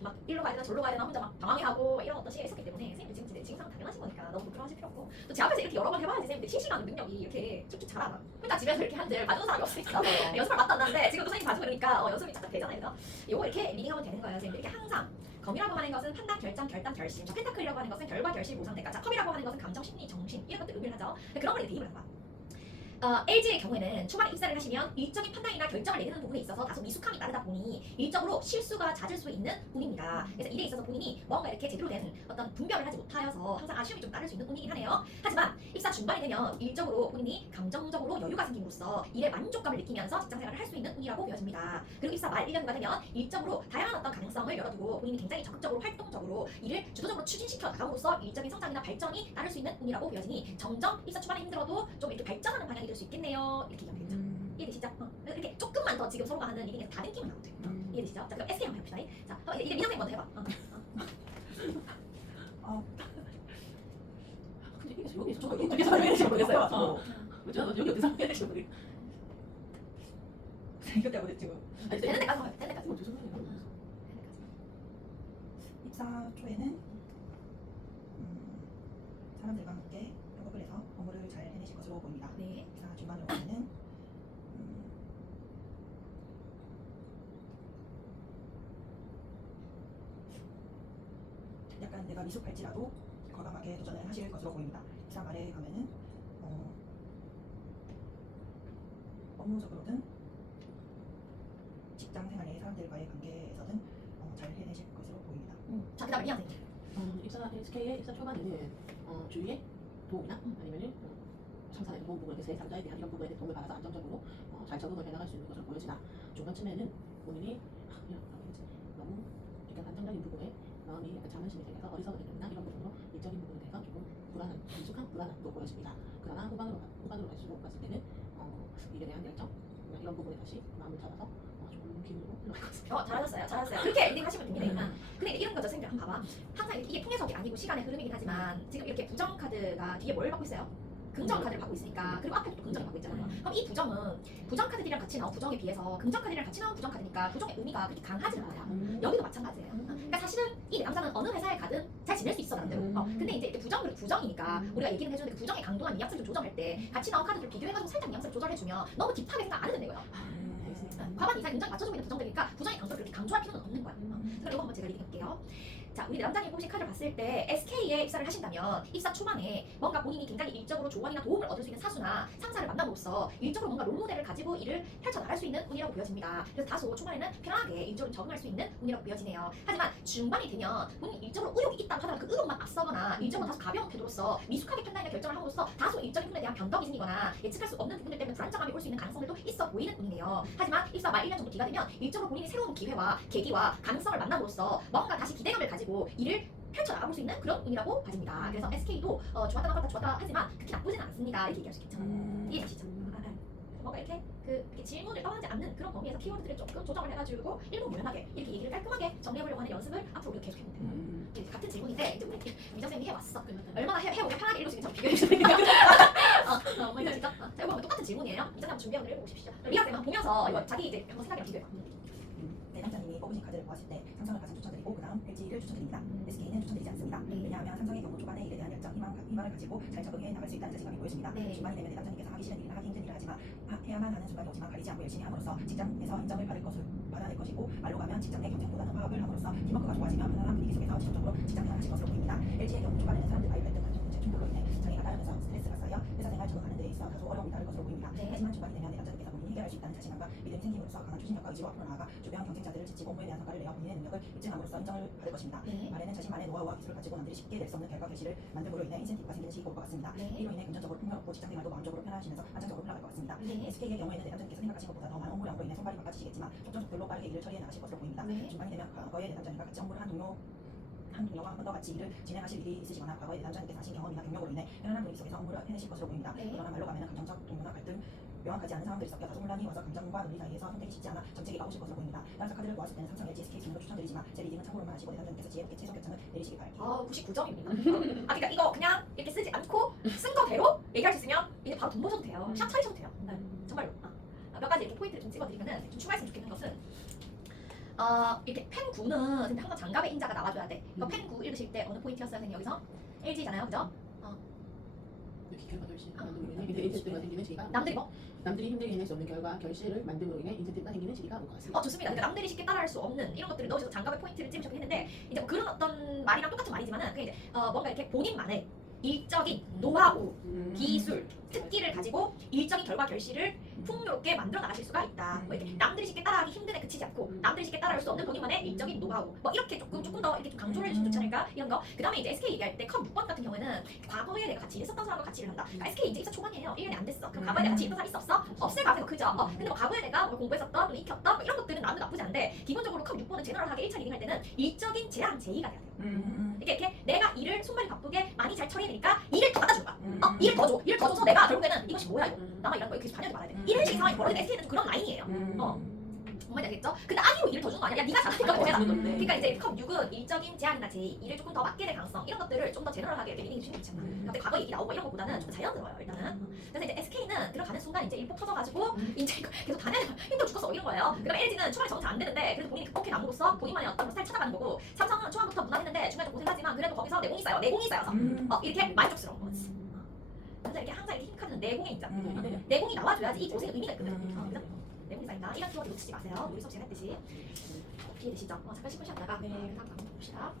막 일로 가야 되나 저로 가야 되나 혼자 막 방황해하고 이런 어떤 시기가 있었기 때문에 선생님들 지금 상황 당연하신 거니까 너무 부끄러워하실 필요 없고 또 제 앞에서 이렇게 여러 번 해봐야지 선생님들 실시간 능력이 이렇게 쭉쭉 자라나. 혼자 집에서 이렇게 한들 봐주는 사람이 없으니까 연습을 받도 안 나는데 지금도 선생님 봐주고 그러니까 연습이 착착 되잖아요. 그래서 요거 이렇게 리딩하면 되는 거예요. 선생님들 이렇게 항상 검이라고 하는 것은 판단, 결정, 결단, 결심. 펜타클이라고 하는 것은 결과, 결실, 보상대가. 자, 컵이라고 하는 것은 감정, 심리, 정신 이런 것들 의미를 하죠. 그런 걸 대입을 하는 거야. LG의 경우에는 초반에 입사를 하시면 일적인 판단이나 결정을 내리는 부분에 있어서 다소 미숙함이 따르다 보니 일적으로 실수가 잦을 수 있는 운입니다. 그래서 일에 있어서 본인이 뭔가 이렇게 제대로 된 어떤 분별을 하지 못하여서 항상 아쉬움이 좀 따를 수 있는 운이긴 하네요. 하지만 입사 중반이 되면 일적으로 본인이 감정적으로 여유가 생김으로써 일에 만족감을 느끼면서 직장생활을 할 수 있는 운이라고 보여집니다. 그리고 입사 말 1년가 되면 일적으로 다양한 어떤 가능성을 열어두고 본인이 굉장히 적극적으로 활동적으로 일을 주도적으로 추진시켜 나감으로써 일적인 성장이나 발전이 따를 수 있는 운이라고 보여지니 점점 입사 초반에 힘들어도 좀 이렇게 발전하는 방향이 될 수 있겠네요. 이렇게 얘기하면 되겠죠. 이해되시죠? 이렇게 조금만 더 지금 서로가 하는 리딩에서 다듬기만 하면 돼요. 이해되시죠? 자, 그럼 SK 한번 해봅시다. 자, 이제 민영생 먼저 해봐. 근데 여기서 저거 어떻게 설명할지 모르겠어요. 저도 여기 어떻게 설명할지 모르겠어요. 이것 때문에 지금 아니, 되는 데까지 해요. 되는 데까지. 어떻게 설명해요? 입사 초에는 사람들과 함께 협업을 해서 업무를 잘 해내실 것으로 보입니다. 네. 입사 중반으로 가면은 약간 내가 미숙할지라도 과감하게 도전을 하실 것으로 보입니다. 입사 말에 가면은 업무적으로든 직장 생활의 사람들과의 관계에서든 잘 해내실 것으로 보입니다. 자, 그다음에 민영생. 입사 SK의 입사 초반에는 주위의 도움이나 아니면은 상사의 도움 부분에 대해서 상자에 대한 이런 부분에 대해 도움을 받아서 안정적으로 잘 적응을 해나갈 수 있는 것으로 보여지나 중간쯤에는 본인이 너무 약간 안정적인 부분에 마음이 약간 자만심이 생겨서 어리석어졌나 이런 부분으로 일적인 부분에 대해서 조금 불안한, 미숙한 불안함도 보여집니다. 그러나 후반으로 갈수록 갔을 때는 일에 대한 열정 이런 부분에 다시 마음을 잡아서 조금 기분으로 흘러갈 것 같습니다. 잘하셨어요. 잘하셨어요. 그렇게 리딩 하시면 됩니다. 근데 이제 이런 거죠. 선생님 한번 봐봐. 항상 이게 통해석이 아니고 시간의 흐름이긴 하지만 지금 이렇게 부정 카드가 뒤에 뭘 받고 있어요? 긍정 카드를 받고 있으니까 그리고 앞에도 또 긍정을 받고 있잖아요. 그럼 이 부정은 부정 카드들이랑 같이 나온 부정에 비해서 긍정 카드랑 같이 나온 부정 카드니까 부정의 의미가 그렇게 강하지는 않아요. 여기도 마찬가지예요. 그러니까 사실은 이 내담자는 어느 회사에 가든 잘 지낼 수 있어 나름대로. 근데 이제 부정은 부정이니까 우리가 얘기는 해주는데 그 부정의 강도나 뉘앙스를 조정할 때 같이 나온 카드를 비교해가지고 살짝 뉘앙스를 조절해주면 너무 딥하게 생각 안 해도 되는 거예요. 과반 이상 굉장히 맞춰주고 있는 부정들이니까 부정의 강도를 그렇게 강조할 필요는 없는 거야. 그럼 이거 한번 제가 리딩할게요. 자, 우리 남자님 혹시 카드를 봤을 때 SK에 입사를 하신다면 입사 초반에 뭔가 본인이 굉장히 일적으로 조언이나 도움을 얻을 수 있는 사수나 상사를 만남으로써 일적으로 뭔가 롤모델을 가지고 일을 펼쳐나갈 수 있는 운이라고 보여집니다. 그래서 다소 초반에는 편하게 일적으로 적응할 수 있는 운이라고 보여지네요. 하지만 중반이 되면 본인이 일적으로 의욕이 있다고 하더라도 그 의욕만 앞서거나 일적으로 다소 가벼운 태도로서 미숙하게 판단이나 결정을 함으로써 다소 일적인 부분에 대한 변덕이 생기거나 예측할 수 없는 부분들 때문에 불안정함이 올 수 있는 가능성들도 있어 보이는 운이네요. 하지만 입사 말 1년 정도 뒤가 되면 일적으로 본인이 새로운 기회와 계기와 가능성을 만남으로써 뭔가 다시 기대감을 가지고 일을 펼쳐나가볼 수 있는 그런 운이라고 봐집니다. 그래서 SK도 좋았다 나빴다 좋았다 하지만 그렇게 나쁘진 않습니다. 이렇게 얘기할 수 있겠죠. 이해되시죠? 뭔가 이렇게 질문을 떠나지 않는 그런 범위에서 키워드들을 조금 조정을 해가지고 일목요연하게 이렇게 얘기를 깔끔하게 정리해보려고 하는 연습을 앞으로 우리가 계속 해보면 돼요. 같은 질문인데 이제 우리 미정쌤이 해왔어. 얼마나 해오면 편하게 읽을 수 있는지 비교해주시니까. 뭐 이거 진짜? 자, 이거 보면 똑같은 질문이에요. 미정쌤 한번 준비한 걸 읽어보십시오. 미정쌤 한번 보면서 이거 자기 이제 한번 생각이랑 비교해봐. 내담자님이 뽑으신 카드를 보았을 때 삼성을 가장 추천드리고 그 다음 LG를 추천드립니다. SK는 추천드리지 않습니다. 왜냐하면 삼성의 경우 초반에 일에 대한 열정, 희망을 가지고 잘 적응해 나갈 수 있다는 자신감이 보여집니다. 중반이 되면 내담자님께서 하기 싫은 일이나 하기 힘든 일을 하지만 해야만 하는 순간이 오지만 가리지 않고 열심히 함으로써 직장에서 인정을 받아낼 것이고 말로 가면 직장 내 경쟁보다는 화합을 함으로써 팀워크가 좋아지며 편안한 분위기 속에서 지속적으로 직장 생활을 하실 것으로 보입니다. LG의 경우 초반에는 사람들과의 갈등, 감정 문제, 충돌로 인해 장애가 따르면서 스트레스가 쌓여 회사 생활 적응하는 데 있어 다소 어려움이 따를 것으로 보입니다. 하지만 중반이 되면 내담자님께서 본인이 해결할 수 있다는 자신감과 믿음이 생김으로써 강한 추진력과 의지로 앞으로 나아가 주변 경쟁자들을 지치고 업무에 대한 성과를 내어 본인의 능력을 입증함으로써 인정을 받을 것입니다. 말에는 자신만의 노하우와 기술을 가지고 남들이 쉽게 낼 수 없는 결과 결실을 만듦으로 인해 인센티브가 생기는 시기가 올 것 같습니다. 이로 인해 금전적으로 풍요롭고 직장 생활도 마음적으로 편안하시면서 안정적으로 흘러갈 것 같습니다. SK의 경우에는 내담자님께서 생각하신 것보다 더 많은 업무량으로 인해 손발이 바빠지시겠지만 적정속도로 빠르게 일을 처리해 나가실 것으로 보입니다. 중반이 되면 과거의 내담자님과 같이 업무를 한 동료와 한 번 더 같이 일을 진행하실 일이 있으시거나 과거의 내담자님께서 하신 경험이나 경력으로 인해 편안한 분위기 속에서 업무를 해내실 것으로 보입니다. 그러나 말로 가면 감정적 동료나 갈등 명확하지 않은 상황들이 섞여 다소 혼란이 와서 감정과 논리 사이에서 선택이 쉽지 않아 정체기가 오실 것으로 보입니다. 따라서 카드를 보았을 때는 삼성, LG, SK 중으로 추천드리지만 제 리딩은 참고로만 하시고 내담자님께서 지혜롭게 최종 결정을 내리시기 바랍니다. 99점입니다. 그러니까 이거 그냥 이렇게 쓰지 않고 쓴 거대로 얘기할 수 있으면 이제 바로 돈 버셔도 돼요. 샵 차리셔도 돼요. 정말로. 몇 가지 이렇게 포인트를 좀 찍어드리면은 좀 추가했으면 좋겠는 것은 이렇게 펜 9는 근데 항상 장갑의 인자가 나와줘야 돼. 이거 펜 9 읽으실 때 어느 포인트였어요, 선생님? 여기서 LG잖아요, 그죠? 결과 결실 만듦으로 인해 인센티브가 생기는 시기가 남들이 뭐? 남들이 힘들게 해낼 수 없는 결과 결실을 만듦으로 인해 인센티브가 생기는 시기가 올 것 같습니다. 좋습니다. 그러니까 남들이 쉽게 따라할 수 없는 이런 것들을 넣으셔서 장갑의 포인트를 찝으셨긴 했는데 이제 뭐 그런 어떤 말이랑 똑같은 말이지만은 그게 이제 뭔가 이렇게 본인만의 일적인 노하우, 기술, 특기를 가지고 일적인 결과 결실을 풍요롭게 만들어 나가실 수가 있다. 뭐 이렇게 남들이 쉽게 따라하기 힘든 에 그치지 않고 남들이 쉽게 따라할 수 없는 본인만의 일적인 노하우 뭐 이렇게 조금 더 이렇게 좀 강조를 해주시면 좋지 않을까 이런 거. 그 다음에 이제 SK 얘기할 때 컵 6번 같은 경우에는 과거에 내가 같이 일했었던 사람과 같이 일을 한다. 그러니까 SK 이제 입사 초반이에요. 1년이 안 됐어. 그럼 과거에 내가 같이 일했던 사람 있었어? 없을 가능성이 크죠. 근데 뭐 과거에 내가 뭐 공부했었던 또 익혔던 뭐 이런 것들은 나도 나쁘지 않은데 기본적으로 컵 6번은 제너럴하게 1차 리딩할 때는 일적인 제한 제의가 돼야 돼요. 이렇게 내가 일을 손발이 바쁘게 많이 잘 처리해내니까 일을 더 갖다 주는 거야. 일을 더 줘. 일을 더 줘서 내가 결국에는 이것이 뭐야 이거. 나만 일하는 거야. 그래서 반영이 말아야 돼. 이런 식의 상황이 벌어지는 SK는 그런 라인이에요. 정말 되겠죠? 근데 아니고 일을 더 주는 거 아니야? 야, 네가 잘하니까 더 해라. 그러니까 이제 컵 6은 일적인 제한이나 제의, 일을 조금 더 맡게 될 가능성 이런 것들을 좀 더 제너럴하게 이렇게 리딩해 주시는 게 좋지 않나. 근데 과거 얘기 나오고 이런 것보다는 좀 더 자연스러워요 일단은. 그래서 이제 SK는 들어가는 순간 이제 일폭 터져가지고 이제 계속 다녀야 힘들어 죽겠어 이런 거예요. 그럼 LG는 초반에 적응 잘 안 되는데 그래도 본인이 극복해 남으로써 본인만의 어떤 스타일 찾아가는 거고, 삼성은 초반부터 무난했는데 중간에 좀 고생하지만 그래도 거기서 내공이 쌓여 내공이 쌓여서 이렇게 만족스러운 거지. 그래서 이렇게 항상 이렇게 힘카드는 내공의 입장. 내공이 나와줘야지 이 고생의 의미가 있거든. 그죠? 내공이 쌓인다. 이런 키워드 놓치지 마세요. 우리 수업 시간 했듯이 이해되시죠? 잠깐 10분 쉬었다가 다음 봅시다.